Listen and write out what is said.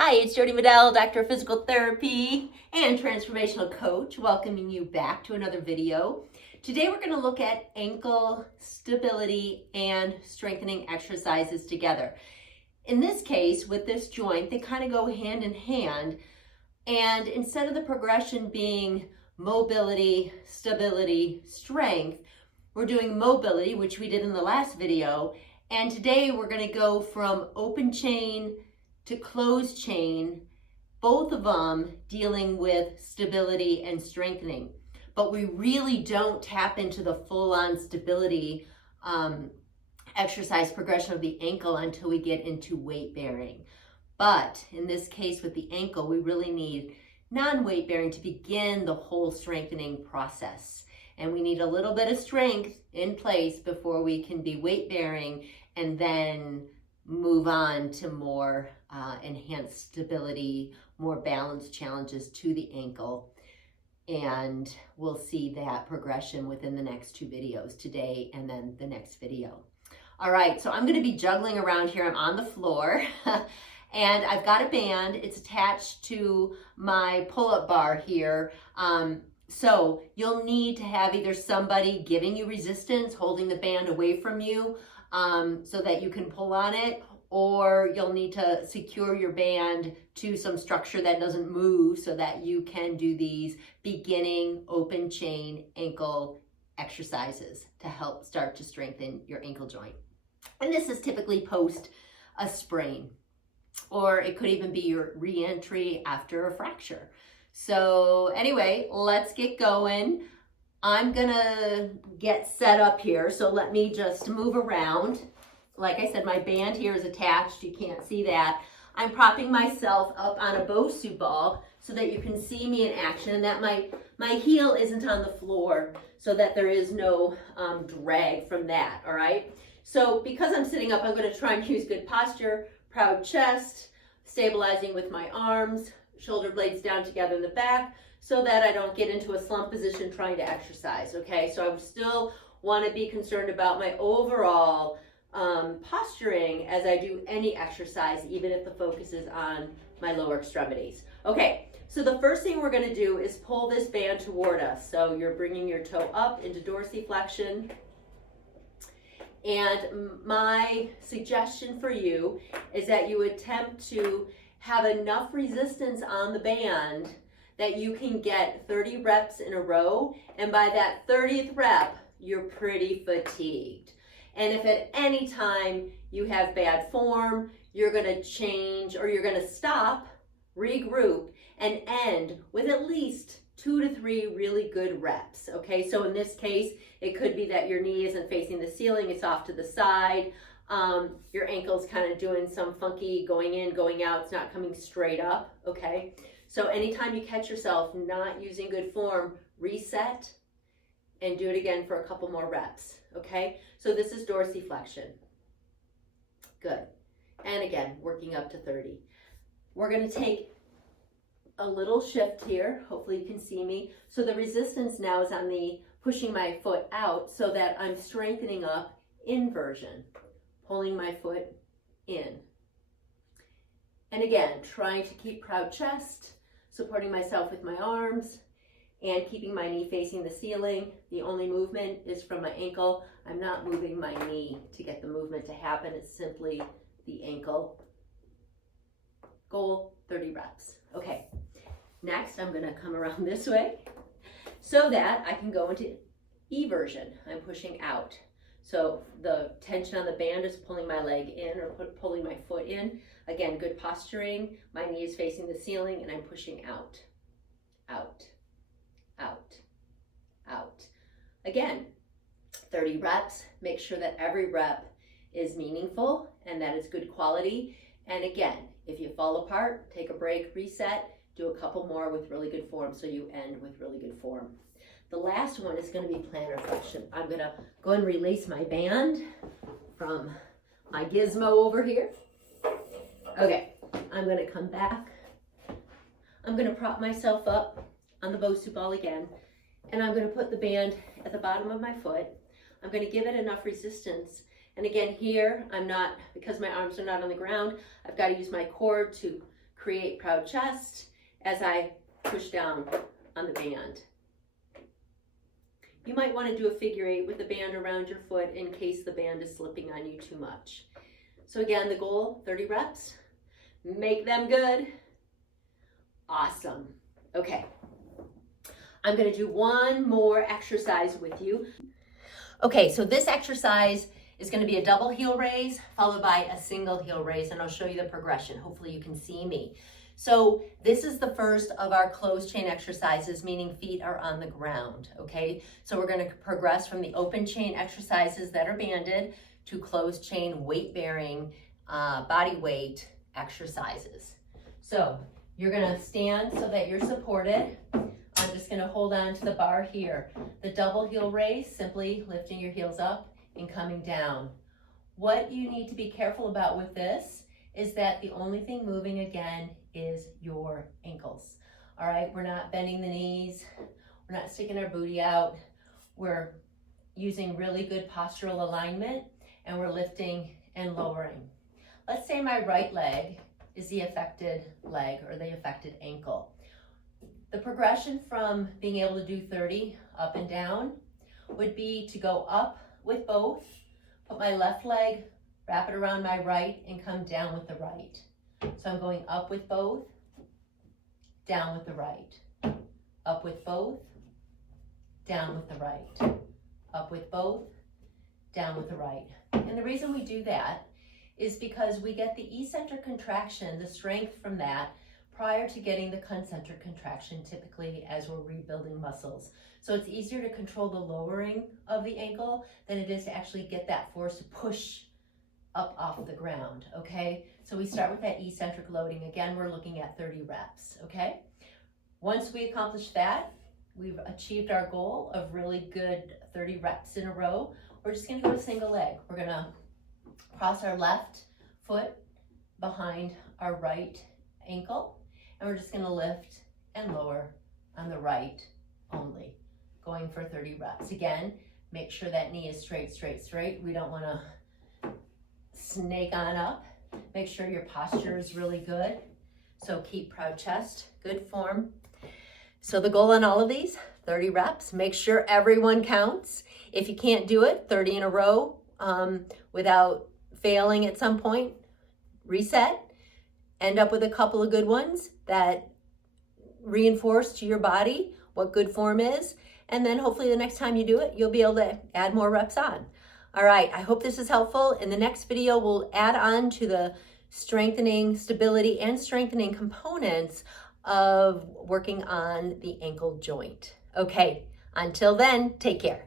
Hi, it's Jodi Medell, Doctor of Physical Therapy and Transformational Coach, welcoming you back to another video. Today we're going to look at ankle stability and strengthening exercises together. In this case, with this joint, they kind of go hand in hand, and instead of the progression being mobility, stability, strength, we're doing mobility, which we did in the last video, and today we're going to go from open chain to closed chain, both of them dealing with stability and strengthening. But we really don't tap into the full-on stability exercise progression of the ankle until we get into weight bearing. But in this case with the ankle, we really need non-weight bearing to begin the whole strengthening process. And we need a little bit of strength in place before we can be weight bearing and then move on to more enhanced stability, more balanced challenges to the ankle. And we'll see that progression within the next two videos, today and then the next video. All right, so I'm gonna be juggling around here. I'm on the floor and I've got a band. It's attached to my pull-up bar here. So you'll need to have either somebody giving you resistance, holding the band away from you, so that you can pull on it, or you'll need to secure your band to some structure that doesn't move so that you can do these beginning open chain ankle exercises to help start to strengthen your ankle joint. And this is typically post a sprain, or it could even be your re-entry after a fracture. So anyway, let's get going. I'm gonna get set up here, so let me just move around. Like I said, my band here is attached. You can't see that. I'm propping myself up on a Bosu ball so that you can see me in action, and that my heel isn't on the floor, so that there is no drag from that, all right? So because I'm sitting up, I'm gonna try and use good posture, proud chest, stabilizing with my arms, shoulder blades down together in the back, so that I don't get into a slump position trying to exercise, okay? So I still wanna be concerned about my overall posturing as I do any exercise, even if the focus is on my lower extremities. Okay, so the first thing we're gonna do is pull this band toward us. So you're bringing your toe up into dorsiflexion. And my suggestion for you is that you attempt to have enough resistance on the band that you can get 30 reps in a row. And by that 30th rep, you're pretty fatigued. And if at any time you have bad form, you're gonna change, or you're gonna stop, regroup, and end with at least 2 to 3 really good reps, okay? So in this case, it could be that your knee isn't facing the ceiling, it's off to the side. Your ankle's kind of doing some funky going in, going out, it's not coming straight up, okay? So anytime you catch yourself not using good form, reset and do it again for a couple more reps, okay? So this is dorsiflexion. Good. And again, working up to 30. We're gonna take a little shift here. Hopefully you can see me. So the resistance now is on the pushing my foot out so that I'm strengthening up inversion, pulling my foot in. And again, trying to keep proud chest, supporting myself with my arms, and keeping my knee facing the ceiling. The only movement is from my ankle. I'm not moving my knee to get the movement to happen. It's simply the ankle. Goal, 30 reps. Okay, next I'm gonna come around this way so that I can go into eversion. I'm pushing out. So the tension on the band is pulling my leg in, or pulling my foot in. Again, good posturing. My knee is facing the ceiling and I'm pushing out, out, out, out. Again, 30 reps. Make sure that every rep is meaningful and that it's good quality. And again, if you fall apart, take a break, reset, do a couple more with really good form so you end with really good form. The last one is going to be plantar flexion. I'm going to go and release my band from my gizmo over here. Okay, I'm going to come back. I'm going to prop myself up on the Bosu ball again, and I'm going to put the band at the bottom of my foot. I'm going to give it enough resistance. And again, here, I'm not, because my arms are not on the ground, I've got to use my core to create proud chest as I push down on the band. You might want to do a figure 8 with the band around your foot in case the band is slipping on you too much. So again, the goal, 30 reps. Make them good. Awesome. Okay. I'm going to do one more exercise with you. Okay, so this exercise is going to be a double heel raise followed by a single heel raise, and I'll show you the progression. Hopefully you can see me. So this is the first of our closed chain exercises, meaning feet are on the ground, okay? So we're going to progress from the open chain exercises that are banded to closed chain weight-bearing body weight exercises. So you're going to stand so that you're supported. I'm just going to hold on to the bar here. The double heel raise, simply lifting your heels up and coming down. What you need to be careful about with this is that the only thing moving again is your ankles. All right, we're not bending the knees, we're not sticking our booty out, we're using really good postural alignment, and we're lifting and lowering. Let's say my right leg is the affected leg or the affected ankle. The progression from being able to do 30 up and down would be to go up with both, put my left leg, wrap it around my right, and come down with the right. So I'm going up with both, down with the right, up with both, down with the right, up with both, down with the right. And the reason we do that is because we get the eccentric contraction, the strength from that, prior to getting the concentric contraction, typically as we're rebuilding muscles. So it's easier to control the lowering of the ankle than it is to actually get that force to push up off the ground, okay? So we start with that eccentric loading. Again, we're looking at 30 reps, okay? Once we accomplish that, we've achieved our goal of really good 30 reps in a row. We're just gonna go a single leg. We're gonna cross our left foot behind our right ankle, and we're just gonna lift and lower on the right only, going for 30 reps. Again, make sure that knee is straight, straight, straight. We don't wanna snake on up. Make sure your posture is really good. So keep proud chest, good form. So the goal on all of these, 30 reps. Make sure everyone counts. If you can't do it, 30 in a row without failing at some point, reset. End up with a couple of good ones that reinforce to your body what good form is. And then hopefully the next time you do it, you'll be able to add more reps on. All right, I hope this is helpful. In the next video, we'll add on to the strengthening, stability, and strengthening components of working on the ankle joint. Okay, until then, take care.